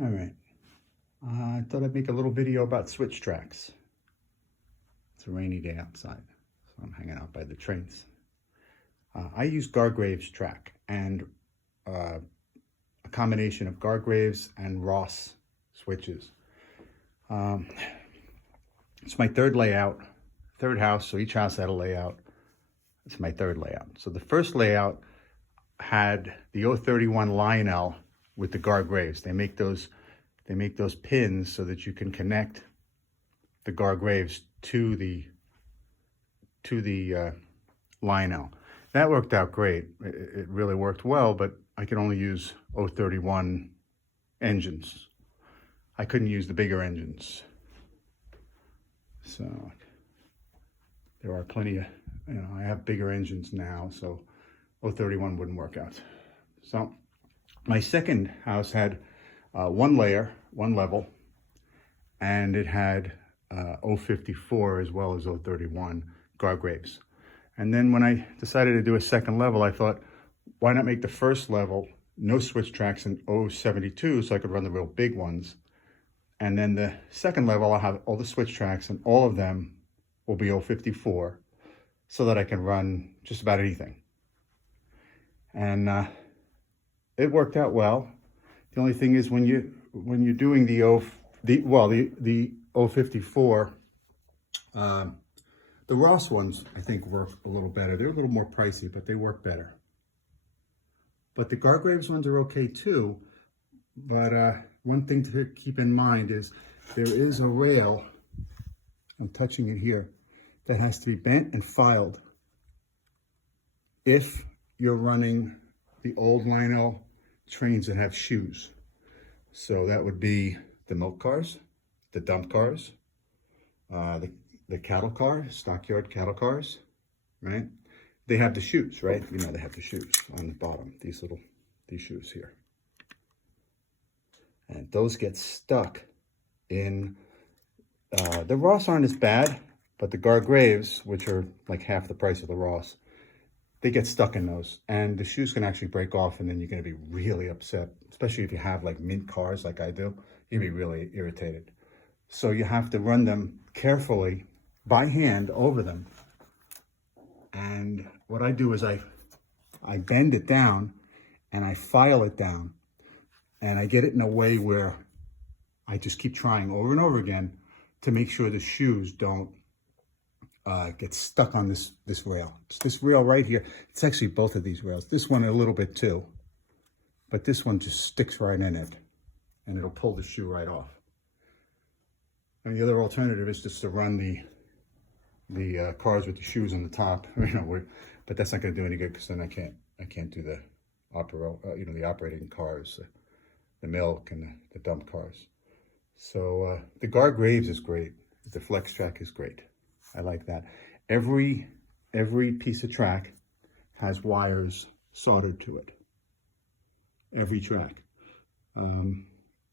All right, I thought I'd make a little video about switch tracks. It's a rainy day outside, so I'm hanging out by the trains. I use Gargraves track and a combination of Gargraves and Ross switches. It's my third house, so each house had a layout. It's my third layout. So the first layout had the 031 Lionel with the Gargraves. They make those pins so that you can connect the Gargraves to the Lionel. That worked out great. It really worked well, but I could only use 031 engines. I couldn't use the bigger engines. So there are plenty of, I have bigger engines now, so 031 wouldn't work out. So my second house had one level, and it had 054 as well as 031 Gargraves. And then when I decided to do a second level, I thought, why not make the first level no switch tracks in 072 so I could run the real big ones. And then the second level, I'll have all the switch tracks and all of them will be 054 so that I can run just about anything. And it worked out well. The only thing is when you're doing the 054, the Ross ones, I think, work a little better. They're a little more pricey, but they work better. But the Gargraves ones are okay too. But one thing to keep in mind is there is a rail, I'm touching it here, that has to be bent and filed if you're running the old Lionel trains that have shoes. So that would be the milk cars, the dump cars, the cattle cars, stockyard cattle cars, right? They have the shoes, right? They have the shoes on the bottom, these shoes here. And those get stuck in, the Ross aren't as bad, but the Gargraves, which are like half the price of the Ross, they get stuck in those. And the shoes can actually break off, and then you're gonna be really upset, especially if you have like mint cars like I do, you'll be really irritated. So you have to run them carefully by hand over them. And what I do is I bend it down and I file it down, and I get it in a way where I just keep trying over and over again to make sure the shoes don't get stuck on this rail. It's this rail right here. It's actually both of these rails. This one a little bit too, but this one just sticks right in it, and it'll pull the shoe right off. And the other alternative is just to run the cars with the shoes on the top, but that's not going to do any good, because then I can't do the the operating cars, the milk and the dump cars. So the Gargraves is great. The flex track is great. I like that. Every piece of track has wires soldered to it. Every track, and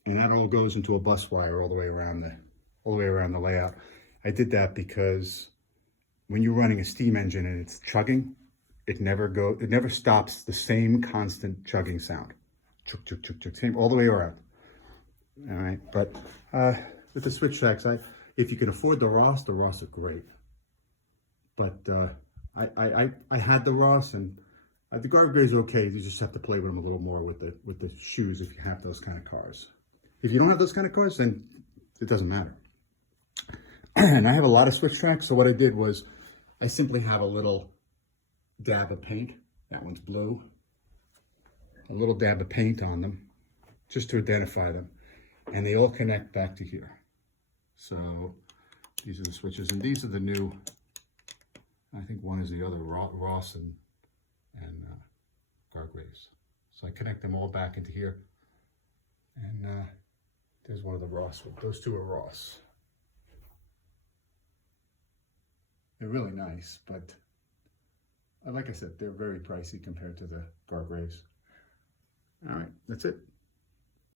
that all goes into a bus wire all the way around the layout. I did that because when you're running a steam engine and it's chugging, it never stops the same constant chugging sound. Chug, chug, chug, chug, same all the way around. All right, but with the switch tracks, if you can afford the Ross are great. But I had the Ross, and the Gargraves are okay. You just have to play with them a little more with the shoes if you have those kind of cars. If you don't have those kind of cars, then it doesn't matter. And I have a lot of switch tracks, so what I did was I simply have a little dab of paint. That one's blue. A little dab of paint on them, just to identify them. And they all connect back to here. So these are the switches, and these are the new, I think one is the other, Ross and Gargraves. So I connect them all back into here. And there's one of the Ross ones. Those two are Ross. They're really nice, but like I said, they're very pricey compared to the Gargraves. All right, that's it.